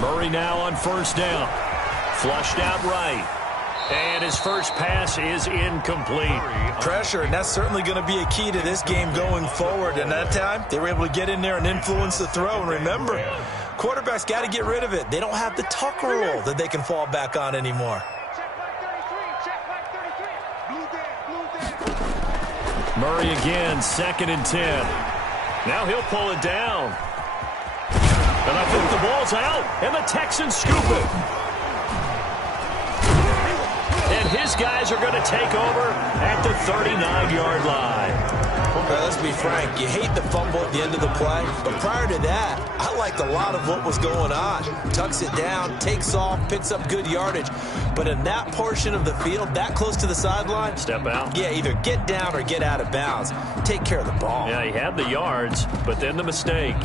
Murray now on first down. Flushed out right. And his first pass is incomplete. Pressure, and that's certainly going to be a key to this game going forward. And that time, they were able to get in there and influence the throw. And remember, quarterbacks got to get rid of it. They don't have the tuck rule that they can fall back on anymore. Murray again, 2nd and 10. Now he'll pull it down. And I think the ball's out, and the Texans scoop it. And his guys are going to take over at the 39-yard line. Well, let's be frank. You hate the fumble at the end of the play, but prior to that, I liked a lot of what was going on. Tucks it down, takes off, picks up good yardage. But in that portion of the field, that close to the sideline, step out. Yeah, either get down or get out of bounds. Take care of the ball. Yeah, he had the yards, but then the mistake.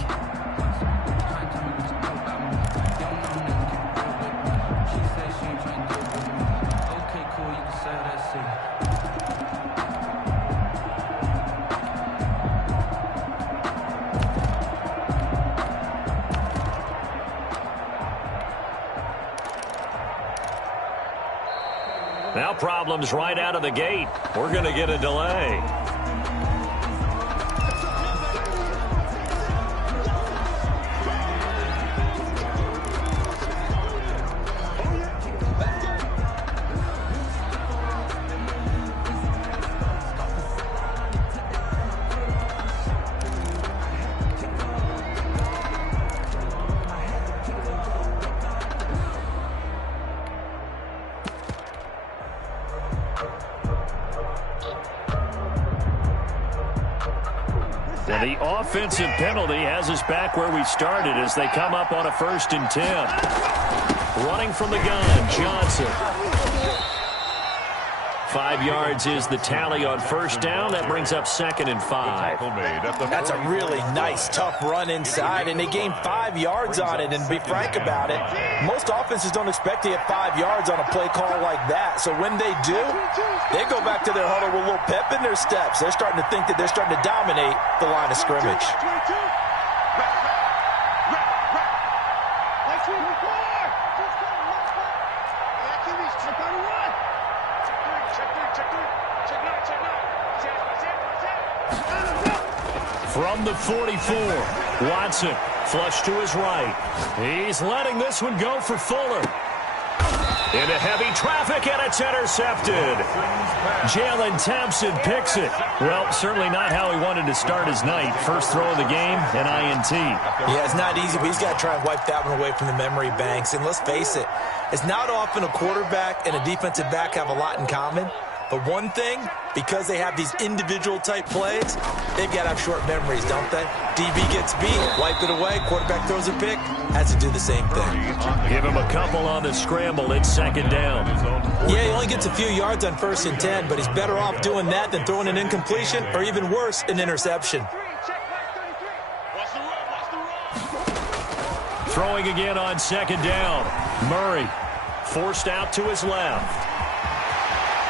Now problems right out of the gate. We're going to get a delay. The offensive penalty has us back where we started as they come up on a 1st and 10. Running from the gun, Johnson. 5 yards is the tally on first down. That brings up 2nd and 5. That's a really nice, tough run inside, and they gained 5 yards on it. And to be frank about it, most offenses don't expect to get 5 yards on a play call like that. So when they do, they go back to their huddle with a little pep in their steps. They're starting to think that they're starting to dominate the line of scrimmage. From the 44, Watson flush to his right. He's letting this one go for Fuller. Into heavy traffic, and it's intercepted. Jalen Thompson picks it. Well, certainly not how he wanted to start his night. First throw of the game, an INT. Yeah, it's not easy, but he's got to try and wipe that one away from the memory banks. And let's face it, it's not often a quarterback and a defensive back have a lot in common. But one thing, because they have these individual type plays, they've got to have short memories, don't they? DB gets beat, wipe it away, quarterback throws a pick, has to do the same thing. Give him a couple on the scramble. It's 2nd down. Yeah, he only gets a few yards on 1st and 10, but he's better off doing that than throwing an incompletion or even worse, an interception. Throwing again on 2nd down. Murray forced out to his left.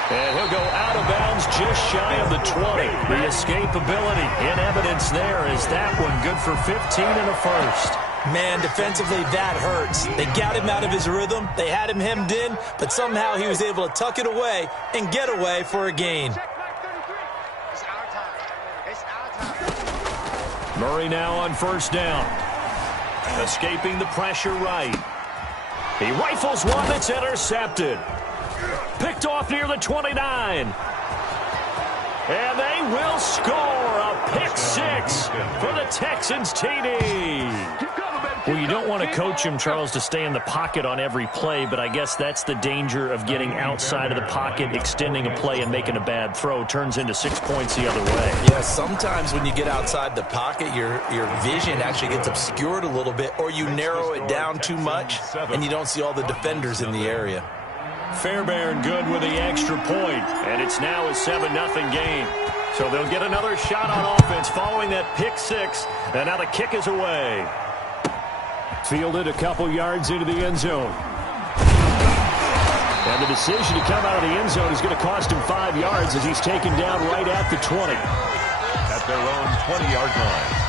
And he'll go out of bounds just shy of the 20. The escapability in evidence there is that one good for 15 and a first. Man, defensively, that hurts. They got him out of his rhythm. They had him hemmed in, but somehow he was able to tuck it away and get away for a gain. Murray now on first down. Escaping the pressure right. He rifles one that's intercepted. Picked off near the 29. And they will score a pick 6 for the Texans TD. Well, you don't want to coach him, Charles, to stay in the pocket on every play, but I guess that's the danger of getting outside of the pocket, extending a play, and making a bad throw. Turns into 6 points the other way. Yeah, sometimes when you get outside the pocket, your vision actually gets obscured a little bit, or you narrow it down too much, and you don't see all the defenders in the area. Fairbairn good with the extra point, and it's now a 7-0 game. So they'll get another shot on offense following that pick 6, and now the kick is away. Fielded a couple yards into the end zone. And the decision to come out of the end zone is going to cost him 5 yards as he's taken down right at the 20. At their own 20-yard line.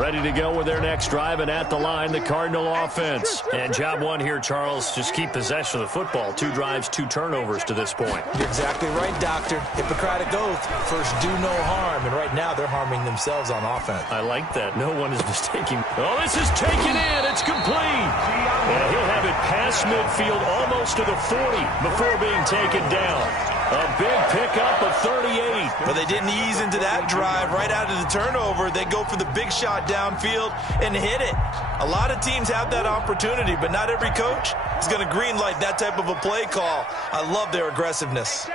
Ready to go with their next drive, and at the line, the Cardinal offense. And job one here, Charles, just keep possession of the football. 2 drives, 2 turnovers to this point. You're exactly right, Doctor. Hippocratic oath. First, do no harm. And right now, they're harming themselves on offense. I like that. No one is mistaking. Oh, this is taken in. It's complete. And he'll have it past midfield almost to the 40 before being taken down. A big pickup of 38. But they didn't ease into that drive right out of the turnover. They go for the big shot downfield and hit it. A lot of teams have that opportunity, but not every coach is going to greenlight that type of a play call. I love their aggressiveness.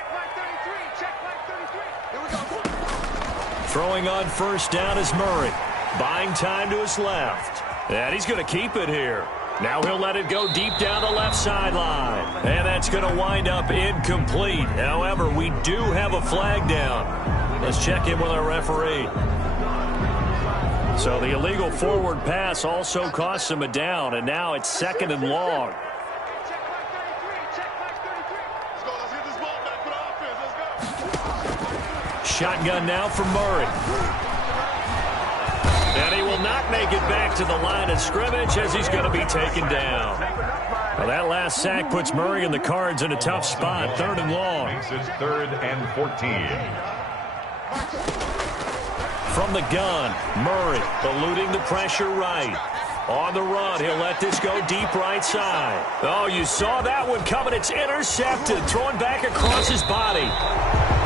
Throwing on first down is Murray. Buying time to his left. And he's going to keep it here. Now he'll let it go deep down the left sideline. And that's going to wind up incomplete. However, we do have a flag down. Let's check in with our referee. So the illegal forward pass also costs him a down, and now it's 2nd and long. Shotgun now for Murray. And he will not make it back to the line of scrimmage as he's going to be taken down. Well, that last sack puts Murray and the Cards in a tough spot. 3rd and long. It's 3rd and 14. From the gun, Murray eluding the pressure right. On the run, he'll let this go deep right side. Oh, you saw that one coming. It's intercepted. Thrown back across his body.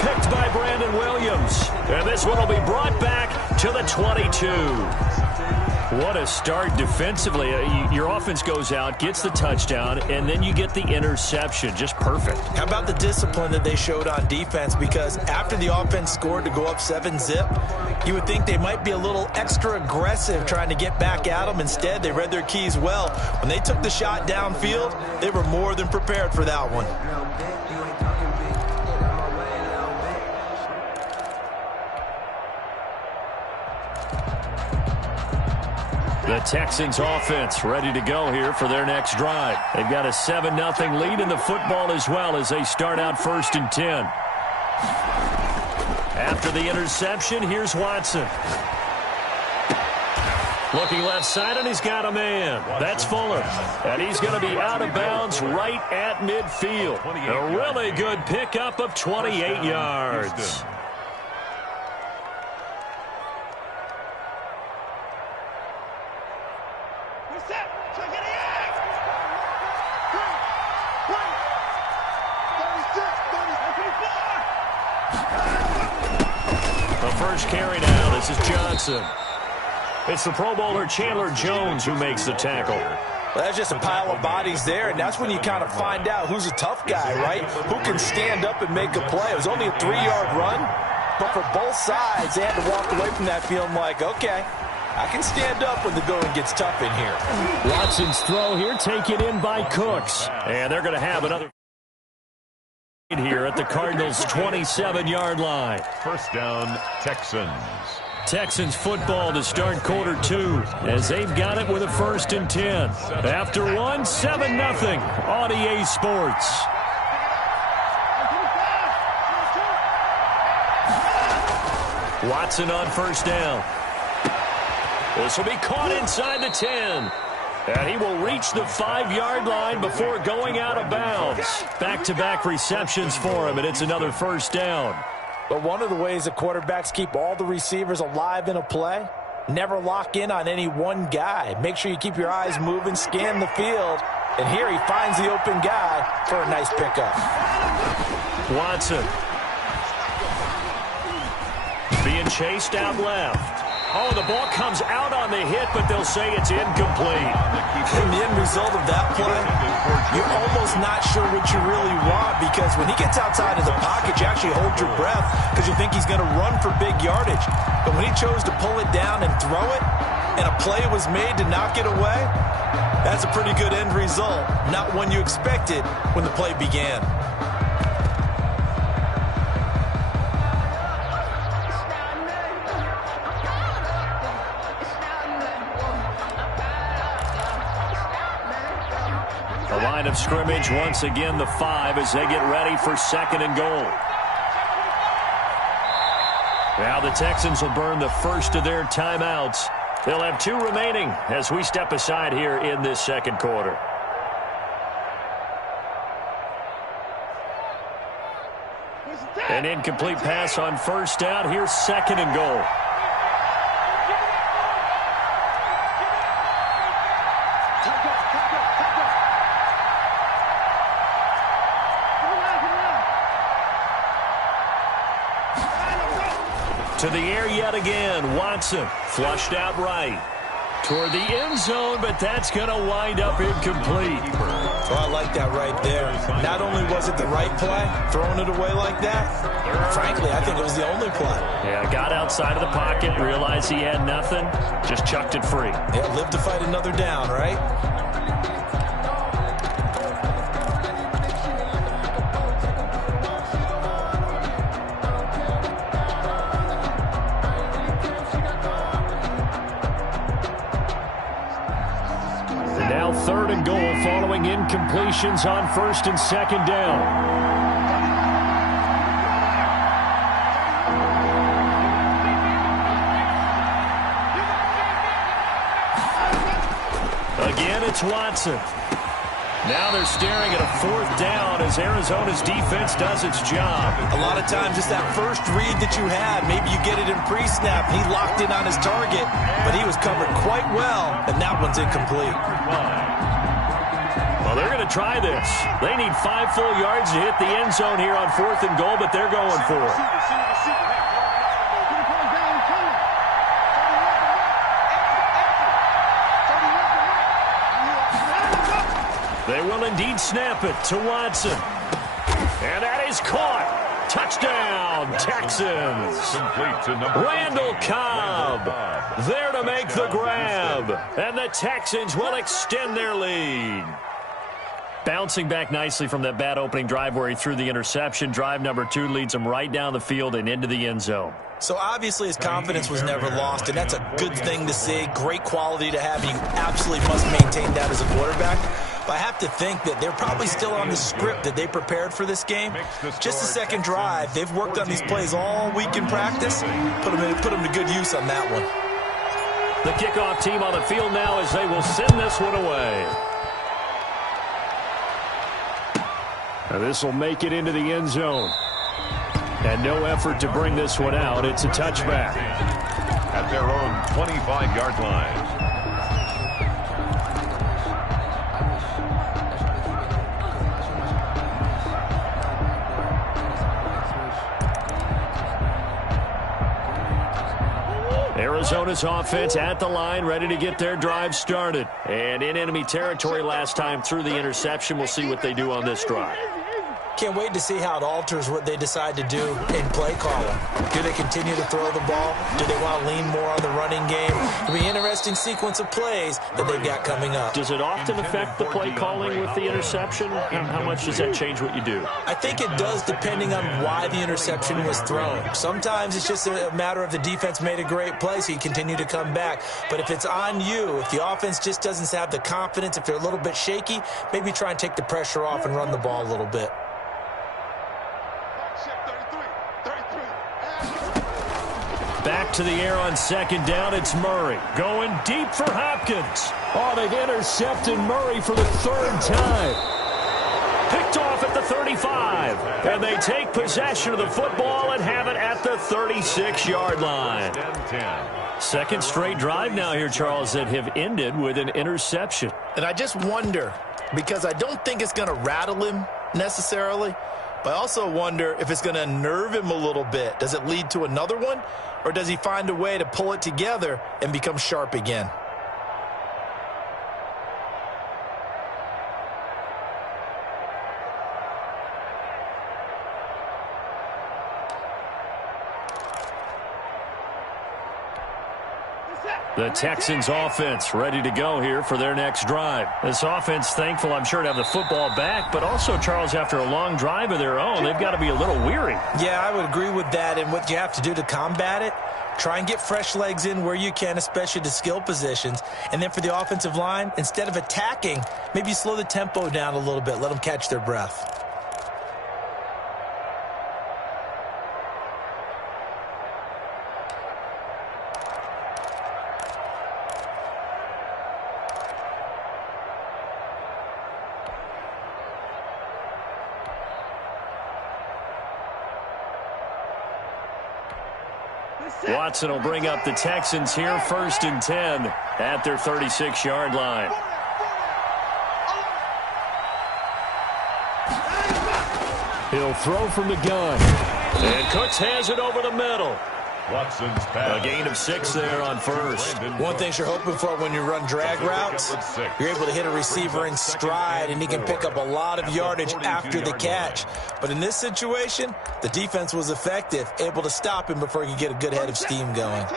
Picked by Brandon Williams. And this one will be brought back to the 22. What a start defensively. Your offense goes out, gets the touchdown, and then you get the interception. Just perfect. How about the discipline that they showed on defense? Because after the offense scored to go up 7-zip, you would think they might be a little extra aggressive trying to get back at them. Instead, they read their keys well. When they took the shot downfield, they were more than prepared for that one. The Texans offense ready to go here for their next drive. They've got a 7-0 lead in the football as well as they start out 1st and 10. After the interception, here's Watson. Looking left side, and he's got a man. That's Fuller. And he's going to be out of bounds right at midfield. A really good pickup of 28 yards. First carry now. This is Johnson. It's the Pro Bowler Chandler Jones who makes the tackle. Well, that's just a pile of bodies there, and that's when you kind of find out who's a tough guy, right? Who can stand up and make a play. It was only a 3-yard run, but for both sides, they had to walk away from that feeling like, okay, I can stand up when the going gets tough in here. Watson's throw here taken in by Cooks. And they're going to have another here at the Cardinals' 27-yard line. First down, Texans. Texans football to start quarter 2 as they've got it with a 1st and 10. After one, 7-0 on EA Sports. Watson on first down. This will be caught inside the 10. And he will reach the 5-yard line before going out of bounds. Back-to-back receptions for him, and it's another first down. But one of the ways that quarterbacks keep all the receivers alive in a play, never lock in on any one guy. Make sure you keep your eyes moving, scan the field. And here he finds the open guy for a nice pickup. Watson. Being chased out left. Oh, the ball comes out on the hit, but they'll say it's incomplete. And the end result of that play, you're almost not sure what you really want, because when he gets outside of the pocket, you actually hold your breath because you think he's going to run for big yardage. But when he chose to pull it down and throw it, and a play was made to knock it away, that's a pretty good end result. Not one you expected when the play began. Line of scrimmage once again the 5 as they get ready for 2nd and goal. Now the Texans will burn the first of their timeouts. They'll have 2 remaining as we step aside here in this second quarter. An incomplete pass on first down. Here's 2nd and goal. To the air yet again. Watson flushed out right toward the end zone, but that's going to wind up incomplete. Oh, I like that right there. Not only was it the right play, throwing it away like that, frankly, I think it was the only play. Yeah, got outside of the pocket, realized he had nothing, just chucked it free. Yeah, live to fight another down, right? Now 3rd and goal following incompletions on 1st and 2nd down. Again, it's Watson. Now they're staring at a 4th down as Arizona's defense does its job. A lot of times it's that first read that you have. Maybe you get it in pre-snap. He locked in on his target, but he was covered quite well, and that one's incomplete. Well, they're going to try this. They need 5 full yards to hit the end zone here on 4th and goal, but they're going for it. They will indeed snap it to Watson. And that is caught. Touchdown, Texans. Randall Cobb there to make the grab. And the Texans will extend their lead. Bouncing back nicely from that bad opening drive where he threw the interception. Drive number 2 leads him right down the field and into the end zone. So obviously his confidence was never lost, and that's a good thing to see. Great quality to have. You absolutely must maintain that as a quarterback. But I have to think that they're probably still on the script that they prepared for this game. Just the second drive. They've worked on these plays all week in practice. Put them to good use on that one. The kickoff team on the field now as they will send this one away. Now this will make it into the end zone. And no effort to bring this one out. It's a touchback. At their own 25-yard line. Arizona's offense at the line, ready to get their drive started. And in enemy territory last time through the interception. We'll see what they do on this drive. Can't wait to see how it alters what they decide to do in play calling. Do they continue to throw the ball? Do they want to lean more on the running game? It'll be an interesting sequence of plays that they've got coming up. Does it often affect the play calling with the interception? How much does that change what you do? I think it does depending on why the interception was thrown. Sometimes it's just a matter of the defense made a great play, so you continue to come back. But if it's on you, if the offense just doesn't have the confidence, if they're a little bit shaky, maybe try and take the pressure off and run the ball a little bit. Back to the air on 2nd down. It's Murray going deep for Hopkins. Oh, they've intercepted Murray for the 3rd time. Picked off at the 35. And they take possession of the football and have it at the 36-yard line. Second straight drive now here, Charles, that have ended with an interception. And I just wonder, because I don't think it's going to rattle him necessarily, but I also wonder if it's going to unnerve him a little bit. Does it lead to another one? Or does he find a way to pull it together and become sharp again? The Texans offense ready to go here for their next drive. This offense thankful, I'm sure, to have the football back, but also, Charles, after a long drive of their own, they've got to be a little weary. Yeah, I would agree with that, and what you have to do to combat it, try and get fresh legs in where you can, especially the skill positions. And then for the offensive line, instead of attacking, maybe slow the tempo down a little bit, let them catch their breath. Watson will bring up the Texans here, 1st and 10 at their 36-yard line. He'll throw from the gun. And Cooks has it over the middle. Watson's pass. A gain of 6 there on first. One thing you're hoping for when you run drag routes, you're able to hit a receiver in stride, and he can pick up a lot of yardage after the catch. But in this situation, the defense was effective, able to stop him before he could get a good head of steam going.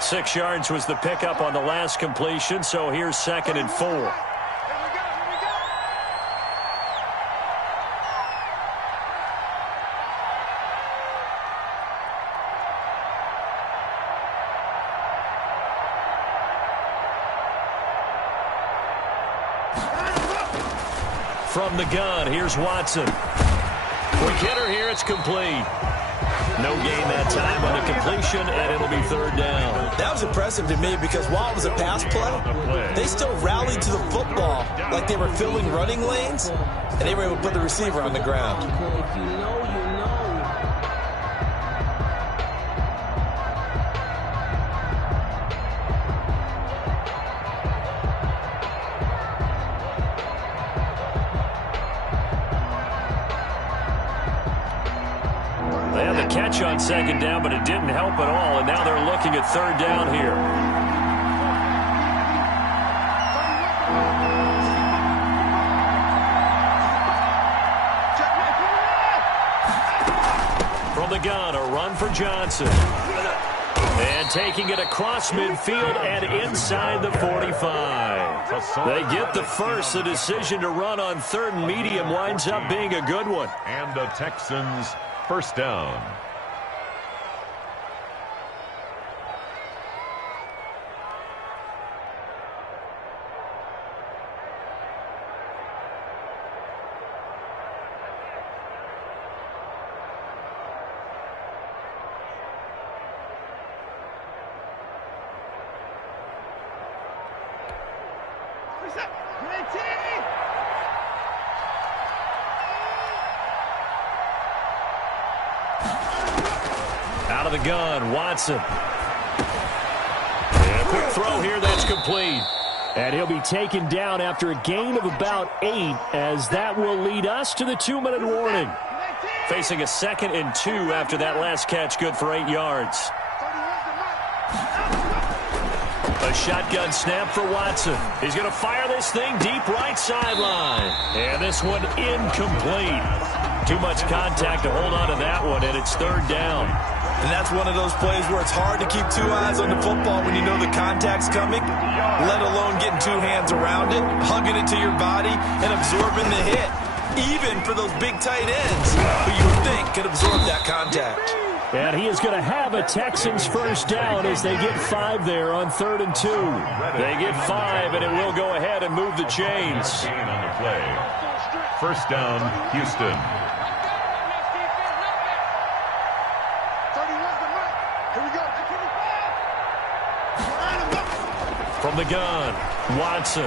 6 yards was the pickup on the last completion, so here's 2nd and 4. From the gun, here's Watson. Quick hitter here, it's complete. No gain that time on the completion, and it'll be 3rd down. That was impressive to me because while it was a pass play, they still rallied to the football like they were filling running lanes, and they were able to put the receiver on the ground. They had the catch on 2nd down, but it didn't help at all, and now they're looking at 3rd down here. From the gun, a run for Johnson. And taking it across midfield and inside the 45. They get the first. The decision to run on 3rd and medium winds up being a good one. And the Texans 1st down. Out of the gun, Watson. And a quick throw here that's complete. And he'll be taken down after a gain of about 8, as that will lead us to the 2-minute warning. Facing a 2nd and 2 after that last catch, good for 8 yards. A shotgun snap for Watson. He's going to fire this thing deep right sideline. And this one incomplete. Too much contact to hold on to that one, and it's 3rd down. And that's one of those plays where it's hard to keep 2 eyes on the football when you know the contact's coming, let alone getting 2 hands around it, hugging it to your body, and absorbing the hit, even for those big tight ends who you would think could absorb that contact. And he is going to have a Texans 1st down as they get 5 there on 3rd and 2. They get 5, and it will go ahead and move the chains. Gain on the play. 1st down, Houston. From the gun, Watson.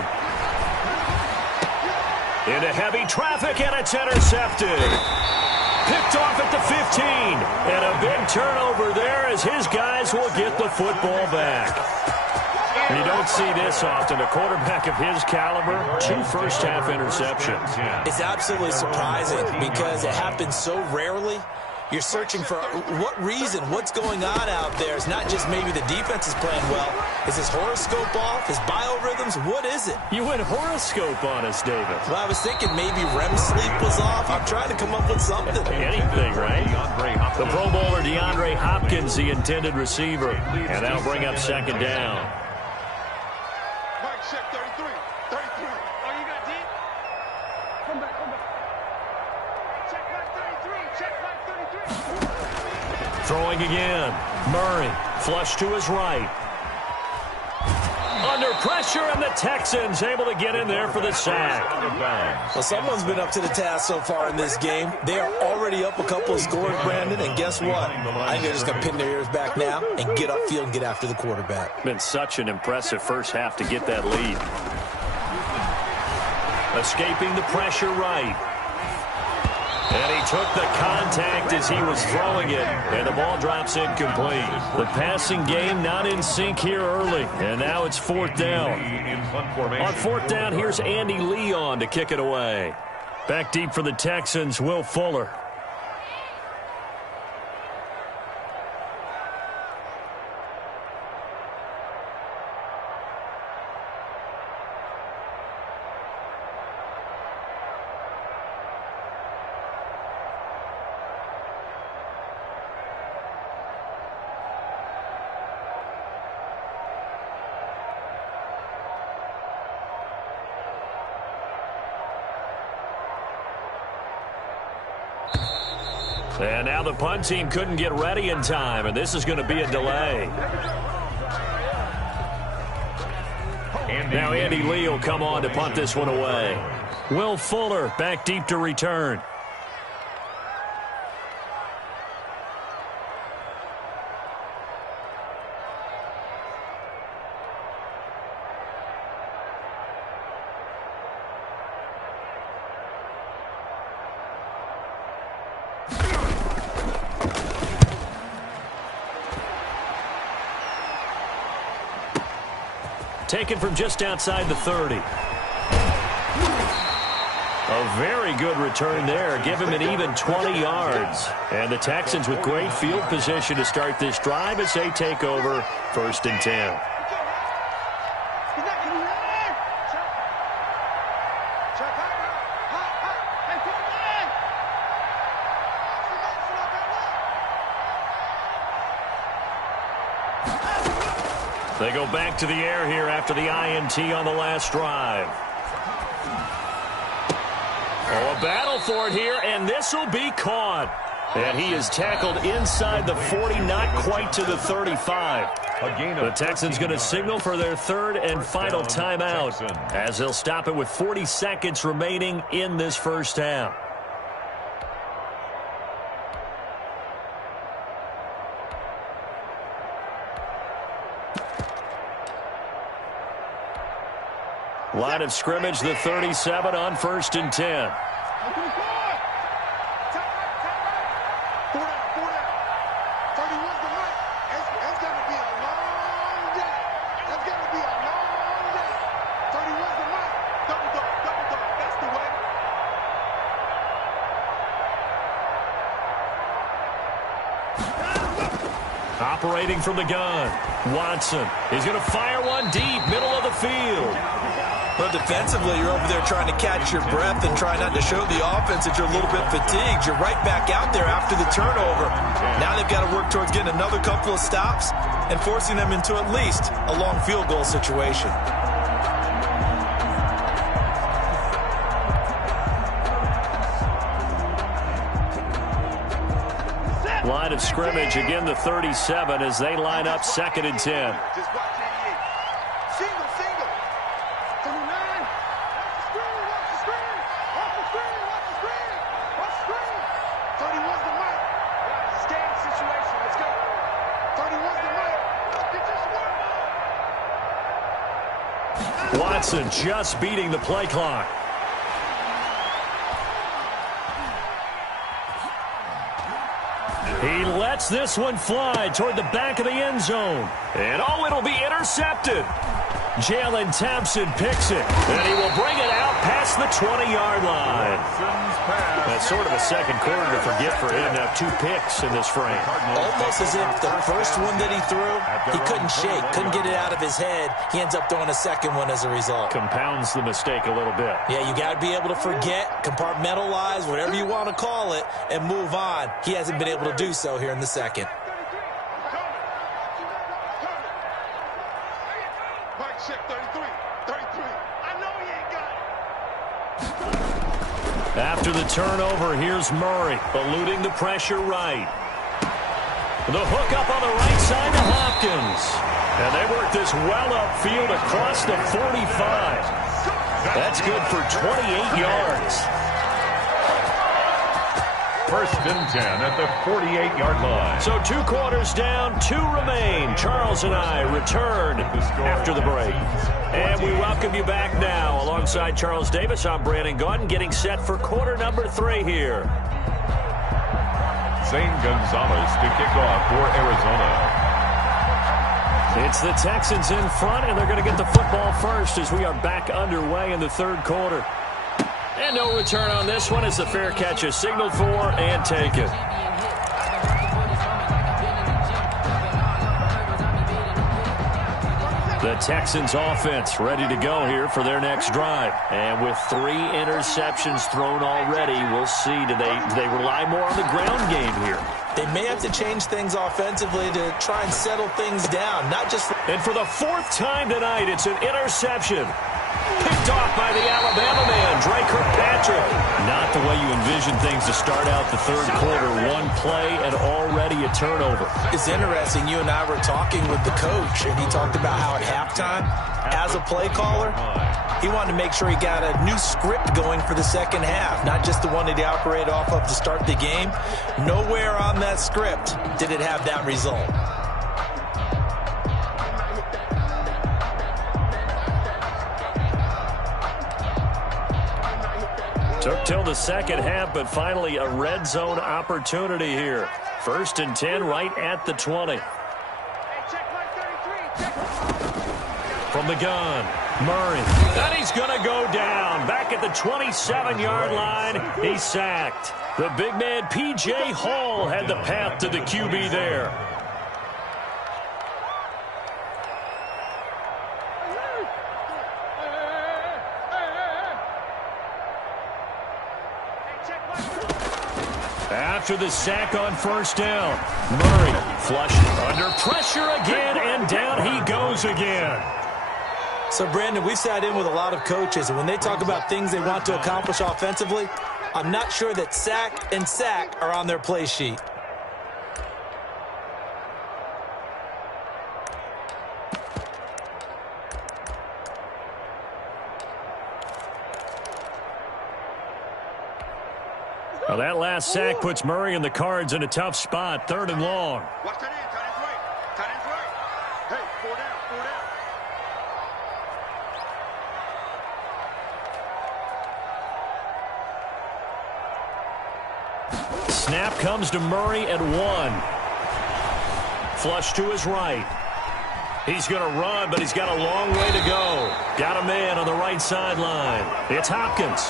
Into heavy traffic, and it's intercepted. Picked off at the 15. And a big turnover there as his guys will get the football back. You don't see this often. A quarterback of his caliber, 2 first-half interceptions. It's absolutely surprising because it happens so rarely. You're searching for what reason, what's going on out there. It's not just maybe the defense is playing well. Is his horoscope off? His biorhythms? What is it? You went horoscope on us, David. Well, I was thinking maybe REM sleep was off. I'm trying to come up with something. Anything, right? The Pro Bowler DeAndre Hopkins, the intended receiver. And that'll bring up 2nd down. Mike, check 33. 33. Oh, you got deep? Come back, come back. Check back 33. Check back 33. Throwing again. Murray, flush to his right. Under pressure, and the Texans able to get in there for the sack. Well, someone's been up to the task so far in this game. They are already up a couple of scores, Brandon, and guess what? I think they're just going to pin their ears back now and get upfield and get after the quarterback. Been such an impressive first half to get that lead. Escaping the pressure right. And he took the contact as he was throwing it, and the ball drops incomplete. The passing game not in sync here early, and now it's fourth down. On fourth down, here's Andy Leon to kick it away. Back deep for the Texans, Will Fuller. And now the punt team couldn't get ready in time, and this is going to be a delay. Now Andy Lee will come on to punt this one away. Will Fuller back deep to return. Taken from just outside the 30. A very good return there. Give him an even 20 yards. And the Texans with great field position to start this drive as they take over 1st and 10. They go back to the air here after the INT on the last drive. Oh, a battle for it here, and this will be caught. And he is tackled inside the 40, not quite to the 35. The Texans going to signal for their third and final timeout as they'll stop it with 40 seconds remaining in this first half. Line of scrimmage, the 37 on 1st and 10. Operating from the gun, Watson. He's going to fire one deep, middle of the field. But defensively, you're over there trying to catch your breath and try not to show the offense that you're a little bit fatigued. You're right back out there after the turnover. Now they've got to work towards getting another couple of stops and forcing them into at least a long field goal situation. Line of scrimmage, again the 37 as they line up 2nd and 10. Watson just beating the play clock. He lets this one fly toward the back of the end zone. And oh, it'll be intercepted. Jalen Thompson picks it. And he will bring it out past the 20-yard line. That's sort of a second quarter to forget for him to have 2 picks in this frame. Almost as if the first one that he threw, he couldn't shake, couldn't get it out of his head. He ends up throwing a second one as a result. Compounds the mistake a little bit. Yeah, you got to be able to forget, compartmentalize, whatever you want to call it, and move on. He hasn't been able to do so here in the second. After the turnover, here's Murray, eluding the pressure right. The hook up on the right side to Hopkins. And they work this well upfield across the 45. That's good for 28 yards. First and 10 at the 48-yard line. So 2 quarters down, 2 remain. Charles and I return after the break. And we welcome you back now. Alongside Charles Davis, I'm Brandon Gaudin, getting set for quarter number 3 here. Zane Gonzalez to kick off for Arizona. It's the Texans in front, and they're going to get the football first as we are back underway in the 3rd quarter. And no return on this one as the fair catch is signaled for and taken. The Texans offense ready to go here for their next drive. And with 3 interceptions thrown already, we'll see. Do they rely more on the ground game here? They may have to change things offensively to try and settle things down, not just... And for the 4th time tonight, it's an interception. Picked off by the Alabama man, Dre Kirkpatrick. Not the way you envision things to start out the 3rd quarter. 1 play and already a turnover. It's interesting. You and I were talking with the coach, and he talked about how at halftime, as a play caller, he wanted to make sure he got a new script going for the second half, not just the one that he operated off of to start the game. Nowhere on that script did it have that result. Took till the second half, but finally a red zone opportunity here. 1st and 10 right at the 20. From the gun, Murray. And he's going to go down. Back at the 27-yard line, he's sacked. The big man, P.J. Hall, had the path to the QB there. After the sack on 1st down, Murray flushed under pressure again, and down he goes again. So, Brandon, we've sat in with a lot of coaches, and when they talk about things they want to accomplish offensively, I'm not sure that sack and sack are on their play sheet. Well, that last sack puts Murray and the Cards in a tough spot. 3rd and long. Watch that in. Tight end's right. Tight end's right. Hey, 4 down. 4 down. Snap comes to Murray at 1. Flush to his right. He's going to run, but he's got a long way to go. Got a man on the right sideline. It's Hopkins.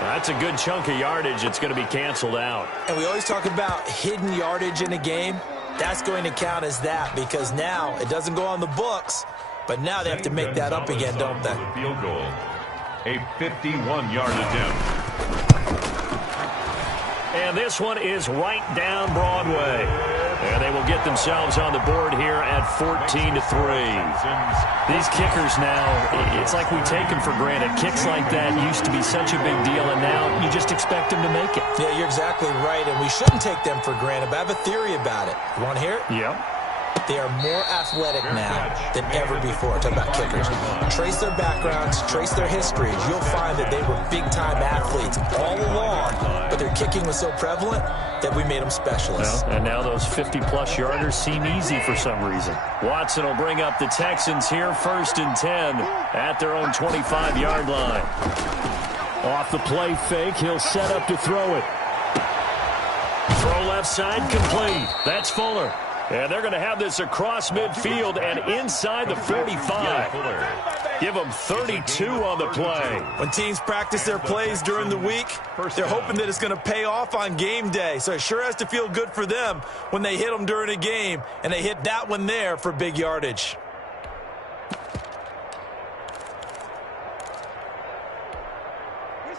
That's a good chunk of yardage. It's going to be canceled out. And we always talk about hidden yardage in a game. That's going to count as that because now it doesn't go on the books, but now they have to make that up again, don't they? Field goal. A 51-yard attempt. And this one is right down Broadway. And they will get themselves on the board here at 14-3. These kickers now, it's like we take them for granted. Kicks like that used to be such a big deal, and now you just expect them to make it. Yeah, you're exactly right, and we shouldn't take them for granted, but I have a theory about it. You want to hear it? Yep. They are more athletic now than ever before. Talk about kickers. Trace their backgrounds, trace their histories. You'll find that they were big-time athletes all along, but their kicking was so prevalent that we made them specialists. Well, and now those 50-plus yarders seem easy for some reason. Watson will bring up the Texans here, 1st and 10 at their own 25-yard line. Off the play fake, he'll set up to throw it. Throw left side complete. That's Fuller. And they're going to have this across midfield and inside the 45. Give them 32 on the play. When teams practice their plays during the week, they're hoping that it's going to pay off on game day. So it sure has to feel good for them when they hit them during a game, and they hit that one there for big yardage.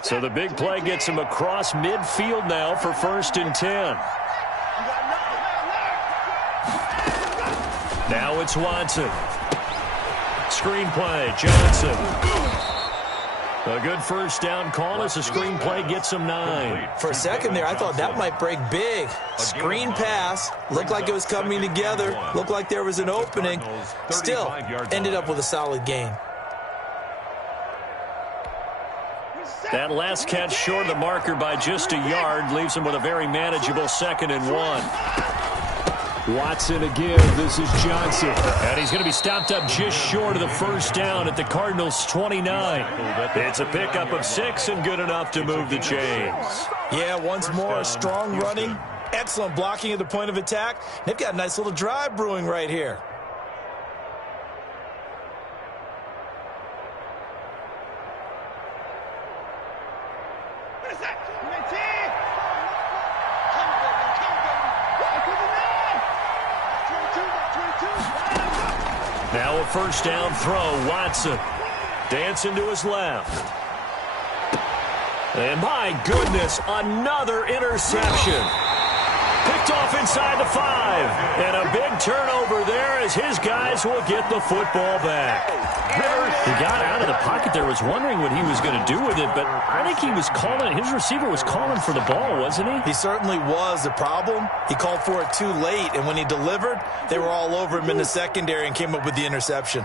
So the big play gets him across midfield now for 1st and 10. Now it's Watson. Screenplay, Johnson. A good 1st down call as the screenplay gets him 9. For a second there, I thought that might break big. Screen pass, looked like it was coming together, looked like there was an opening. Still, ended up with a solid gain. That last catch short of the marker by just a yard leaves him with a very manageable 2nd and 1. Watson again. This is Johnson. And he's going to be stopped up just short of the first down at the Cardinals' 29. It's a pickup of 6 and good enough to move the chains. Yeah, once more, strong running, excellent blocking at the point of attack. They've got a nice little drive brewing right here. Now a first down throw. Watson dancing to his left. And my goodness, another interception. Picked off inside the 5. And a big turnover there as his guys will get the football back. He got out of the pocket there, was wondering what he was going to do with it, but I think he was calling, his receiver was calling for the ball, wasn't he? He certainly was. The problem, he called for it too late, and when he delivered, they were all over him in the secondary and came up with the interception.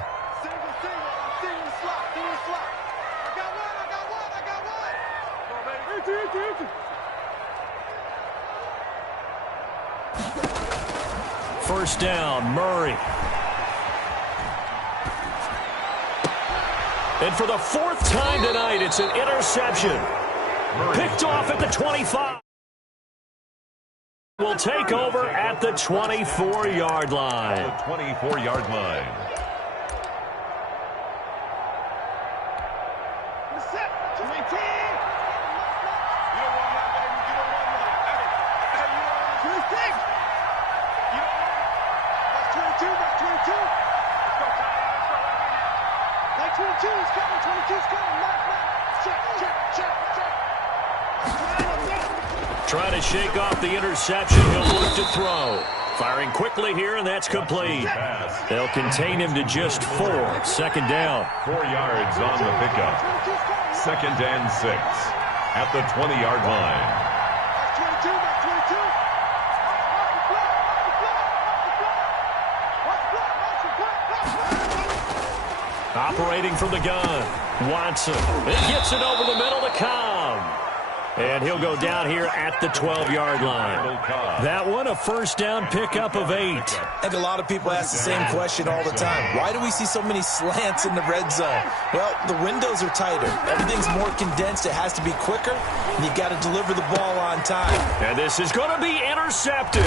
First down, Murray. And for the 4th time tonight, it's an interception. Picked off at the 25. Will take over at the 24-yard line. The 24-yard line. Trying to shake off the interception. He'll look to throw. Firing quickly here, and that's complete. They'll contain him to just 4. 2nd down. 4 yards on the pickup. 2nd and 6 at the 20-yard line. Operating from the gun. Watson. It gets it over the middle to Cobb. And he'll go down here at the 12-yard line. That one, a first down pickup of 8. I think a lot of people ask the same question all the time. Why do we see so many slants in the red zone? Well, the windows are tighter. Everything's more condensed. It has to be quicker, and you've got to deliver the ball on time. And this is going to be intercepted.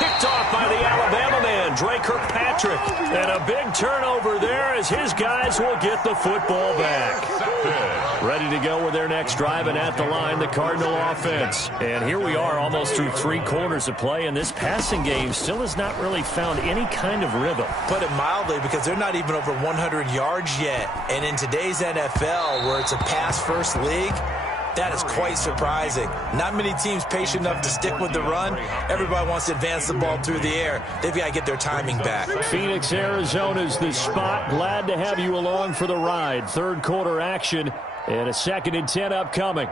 Picked off by the Alabama man, Dre Kirkpatrick. And a big turnover there as his guys will get the football back. Ready to go with their next drive, and at the line, the Cardinal offense. And here we are almost through 3 quarters of play, and this passing game still has not really found any kind of rhythm. Put it mildly, because they're not even over 100 yards yet. And in today's NFL, where it's a pass-first league, that is quite surprising. Not many teams patient enough to stick with the run. Everybody wants to advance the ball through the air. They've got to get their timing back. Phoenix, Arizona's the spot. Glad to have you along for the ride. 3rd quarter action and a 2nd and 10 upcoming.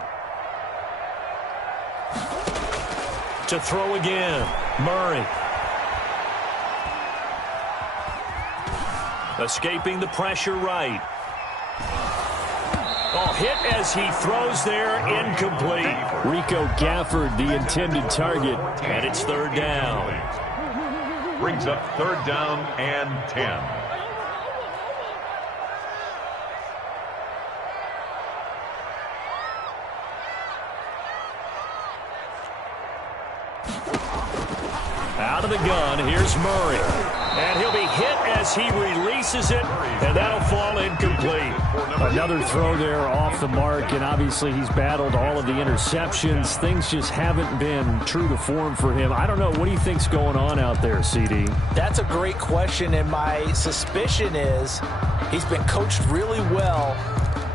To throw again, Murray. Escaping the pressure right. Oh, hit as he throws there, incomplete. Rico Gafford, the intended target. And it's 3rd down. Brings up 3rd down and 10. Out of the gun, here's Murray. And he'll be hit as he releases it, and that'll fall incomplete. Another throw there off the mark, and obviously he's battled all of the interceptions. Things just haven't been true to form for him. I don't know. What do you think's going on out there, CD? That's a great question, and my suspicion is he's been coached really well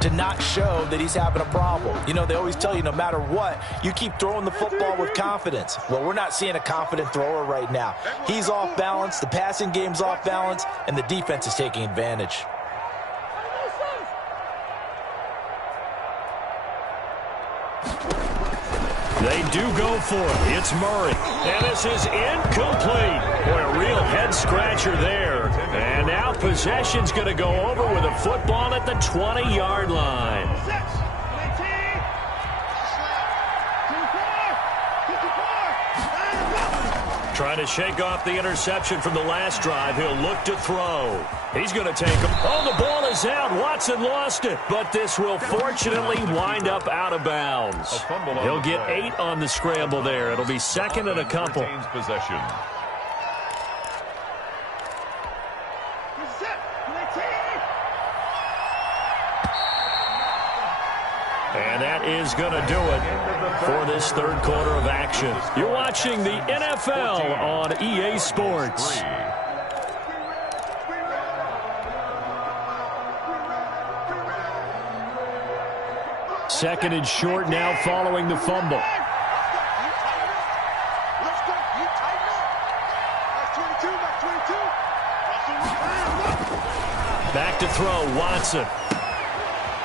to not show that he's having a problem. You know, they always tell you no matter what, you keep throwing the football with confidence. Well, we're not seeing a confident thrower right now. He's off balance, the passing game's off balance, and the defense is taking advantage. They do go for it. It's Murray. And this is incomplete. Boy, a real head-scratcher there. And now possession's going to go over with a football at the 20-yard line. Trying to shake off the interception from the last drive. He'll look to throw. He's going to take him. Oh, the ball is out. Watson lost it. But this will fortunately wind up out of bounds. He'll get 8 on the scramble there. It'll be second and a couple. Possession. And that is going to do it for this third quarter of action. You're watching the NFL on EA Sports. Second and short now following the fumble. Back to throw, Watson.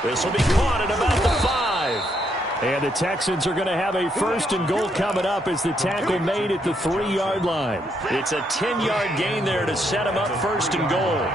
This will be caught at about the 5. And the Texans are going to have a first and goal coming up as the tackle made at the 3-yard line. It's a 10-yard gain there to set him up first and goal.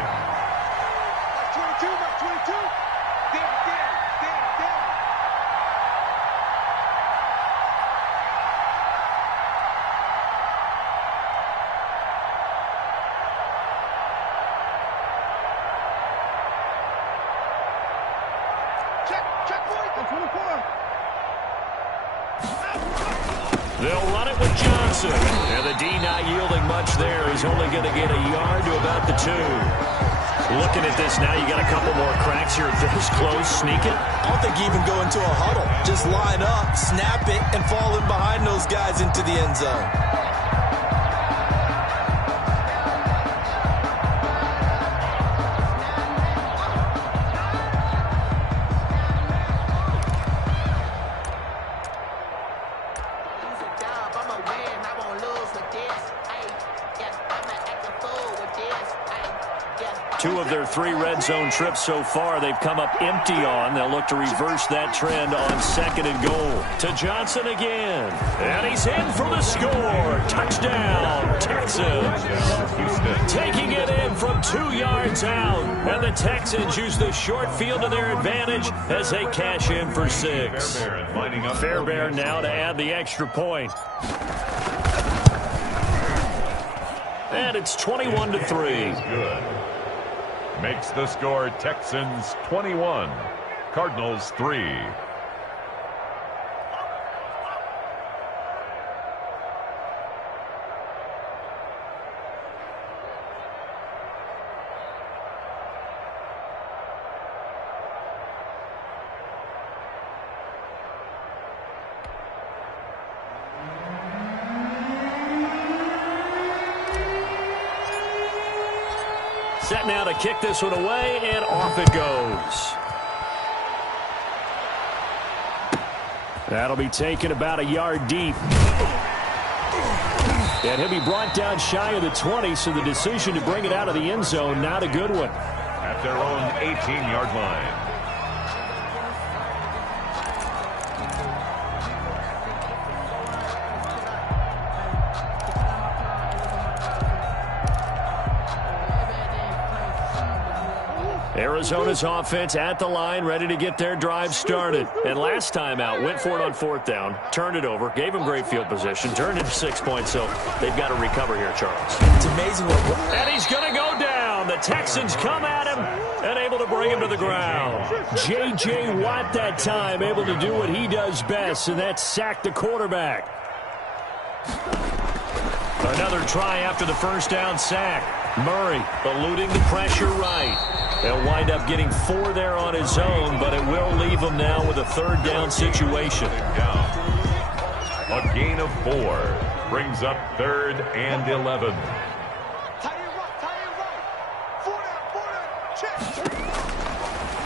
They'll run it with Johnson. And the D not yielding much there. He's only going to get a yard to about the 2. Looking at this now, you got a couple more cracks here. This close, sneak it. I don't think you even go into a huddle. Just line up, snap it, and fall in behind those guys into the end zone. Two of their 3 red zone trips so far, they've come up empty on. They'll look to reverse that trend on second and goal. To Johnson again. And he's in for the score. Touchdown, Texans. Taking it in from 2 yards out. And the Texans use the short field to their advantage as they cash in for 6. Fairbairn now to add the extra point. And it's 21-3. Good. Makes the score Texans 21, Cardinals 3. Set now to kick this one away, and off it goes. That'll be taken about a yard deep. And he'll be brought down shy of the 20, so the decision to bring it out of the end zone, not a good one. At their own 18-yard line. Arizona's offense at the line, ready to get their drive started. And last time out, went for it on 4th down, turned it over, gave them great field position, turned it 6 points, so they've got to recover here, Charles. It's amazing what... And he's going to go down. The Texans come at him and able to bring him to the ground. J.J. Watt that time able to do what he does best, and that's sack the quarterback. Another try after the first down sack. Murray eluding the pressure right. They'll wind up getting 4 there on his own, but it will leave him now with a 3rd down situation. A gain of 4 brings up 3rd and 11.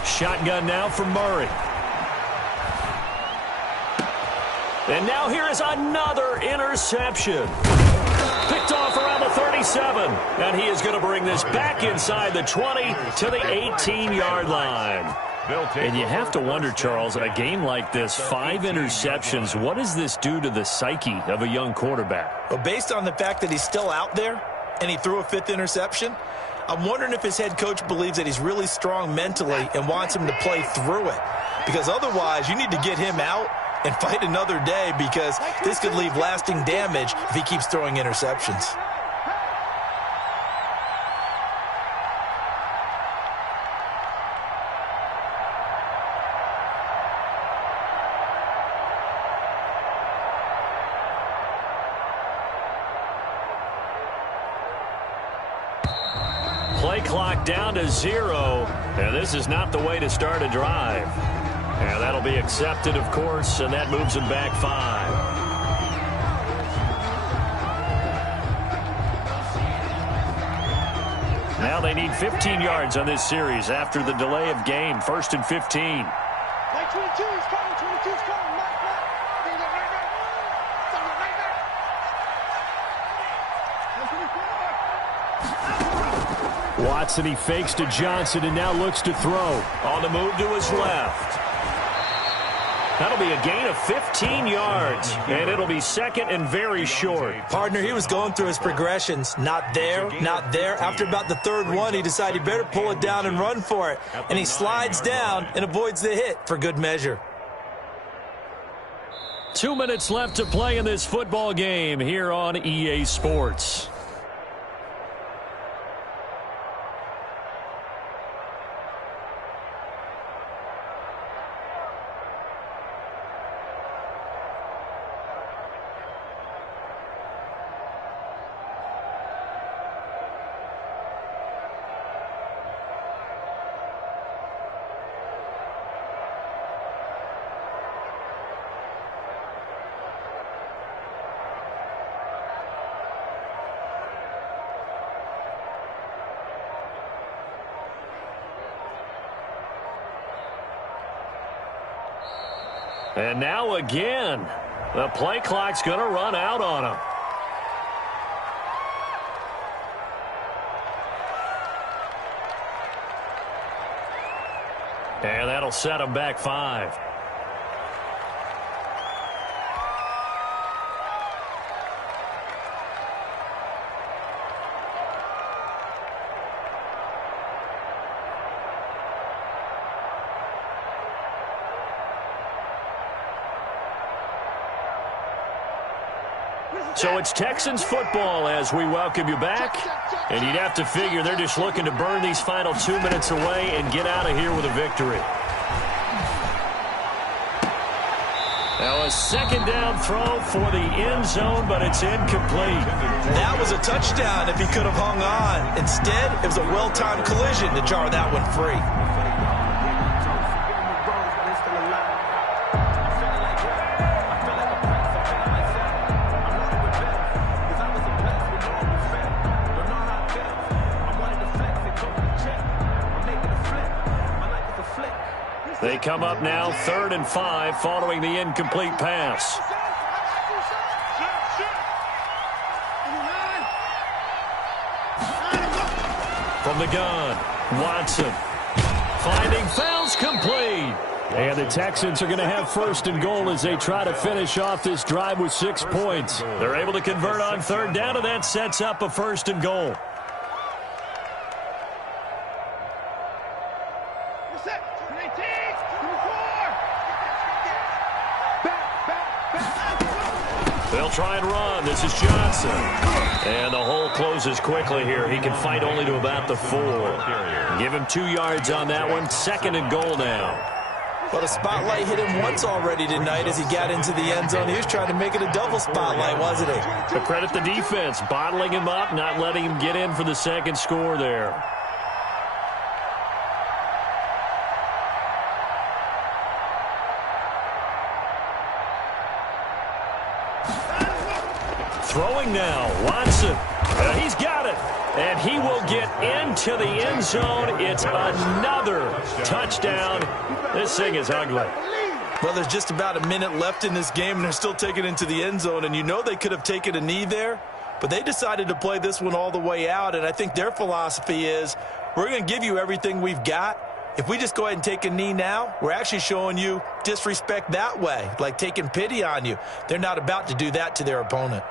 Shotgun now for Murray. And now here is another interception. Picked off around the 37. And he is going to bring this back inside the 20 to the 18-yard line. And you have to wonder, Charles, a game like this, 5 interceptions, what does this do to the psyche of a young quarterback? Well, based on the fact that he's still out there and he threw a 5th interception, I'm wondering if his head coach believes that he's really strong mentally and wants him to play through it. Because otherwise, you need to get him out and fight another day because this could leave lasting damage if he keeps throwing interceptions. Play clock down to 0, and this is not the way to start a drive. And that'll be accepted, of course, and that moves them back 5. Now they need 15 yards on this series after the delay of game. 1st and 15. Like 22 is coming, 22 is coming. Mark. Bring it right back. Send it right back. Watson, he fakes to Johnson and now looks to throw. On the move to his left. That'll be a gain of 15 yards, and it'll be second and very short. Partner, he was going through his progressions. Not there, not there. After about the third one, he decided he better pull it down and run for it. And he slides down and avoids the hit for good measure. 2 minutes left to play in this football game here on EA Sports. And now again, the play clock's going to run out on him. And that'll set him back 5. So it's Texans football as we welcome you back. And you'd have to figure they're just looking to burn these final 2 minutes away and get out of here with a victory. Now a second down throw for the end zone, but it's incomplete. That was a touchdown if he could have hung on. Instead, it was a well-timed collision to jar that one free. They come up now 3rd and 5 following the incomplete pass. From the gun, Watson. Finding fouls complete. And the Texans are going to have 1st and goal as they try to finish off this drive with 6 points. They're able to convert on 3rd down, and that sets up a 1st and goal. They'll try and run. This is Johnson. And the hole closes quickly here. He can fight only to about the 4. Give him 2 yards on that one. 2nd and goal now. Well, the spotlight hit him once already tonight as he got into the end zone. He was trying to make it a double spotlight, wasn't he? But credit the defense, bottling him up, not letting him get in for the second score there. Throwing now, Watson. He's got it. And he will get into the end zone. It's another touchdown. This thing is ugly. Well, there's just about a minute left in this game, and they're still taking it into the end zone. And you know they could have taken a knee there, but they decided to play this one all the way out. And I think their philosophy is, we're going to give you everything we've got. If we just go ahead and take a knee now, we're actually showing you disrespect that way, like taking pity on you. They're not about to do that to their opponent.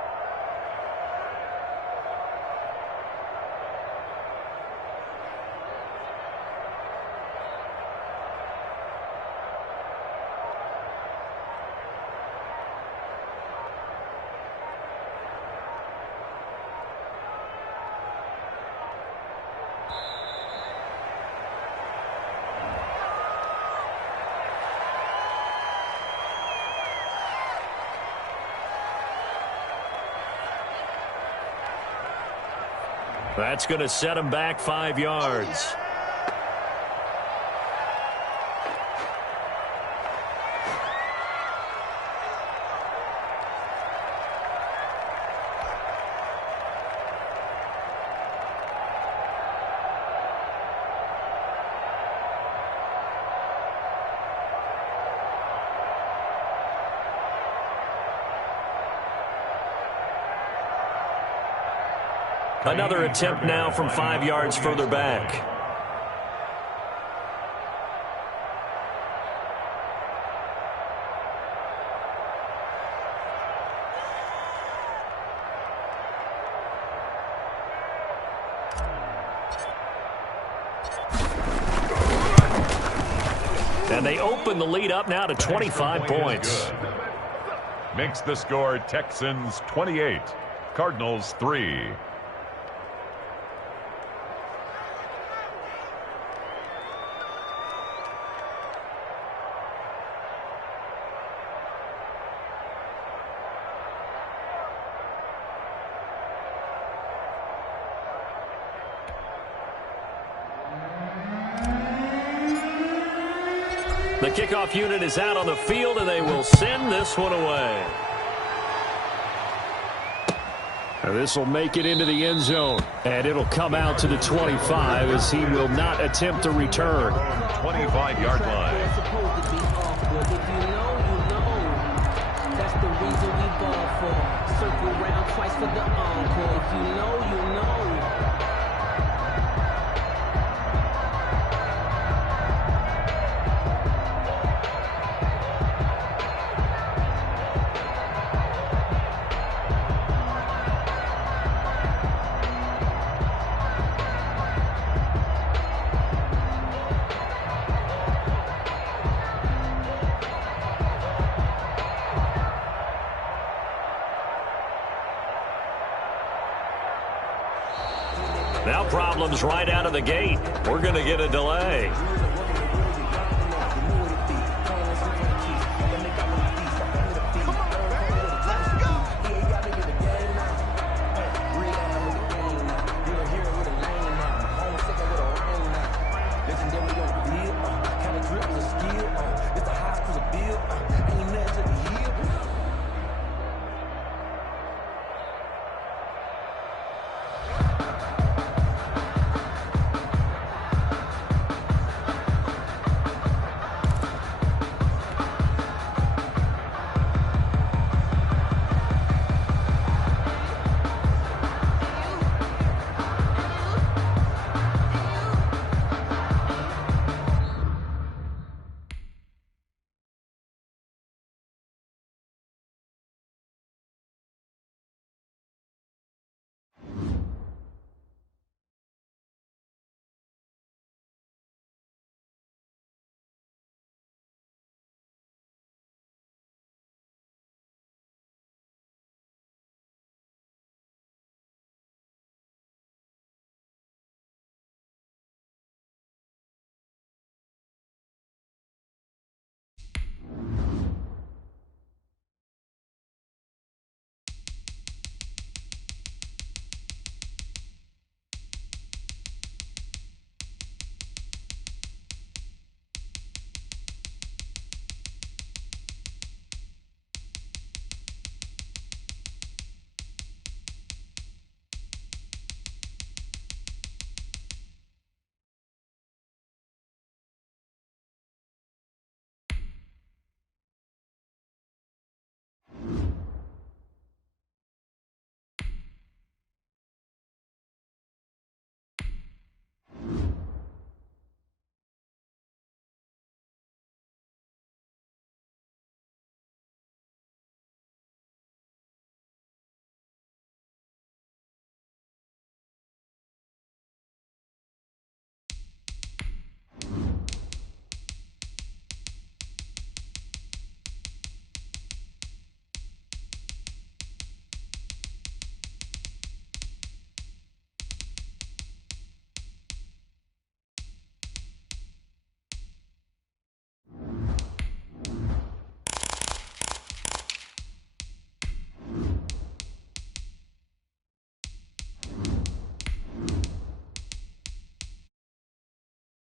That's going to set him back 5 yards. Another attempt now from 5 yards further back. And they open the lead up now to 25 points. Makes the score Texans 28, Cardinals 3. The kickoff unit is out on the field, and they will send this one away. This will make it into the end zone, and it'll come out to the 25 as he will not attempt to return. 25-yard line. That's the reason we ball for. Circle round twice for the encore. If you know, you know. Now problems right out of the gate. We're going to get a delay.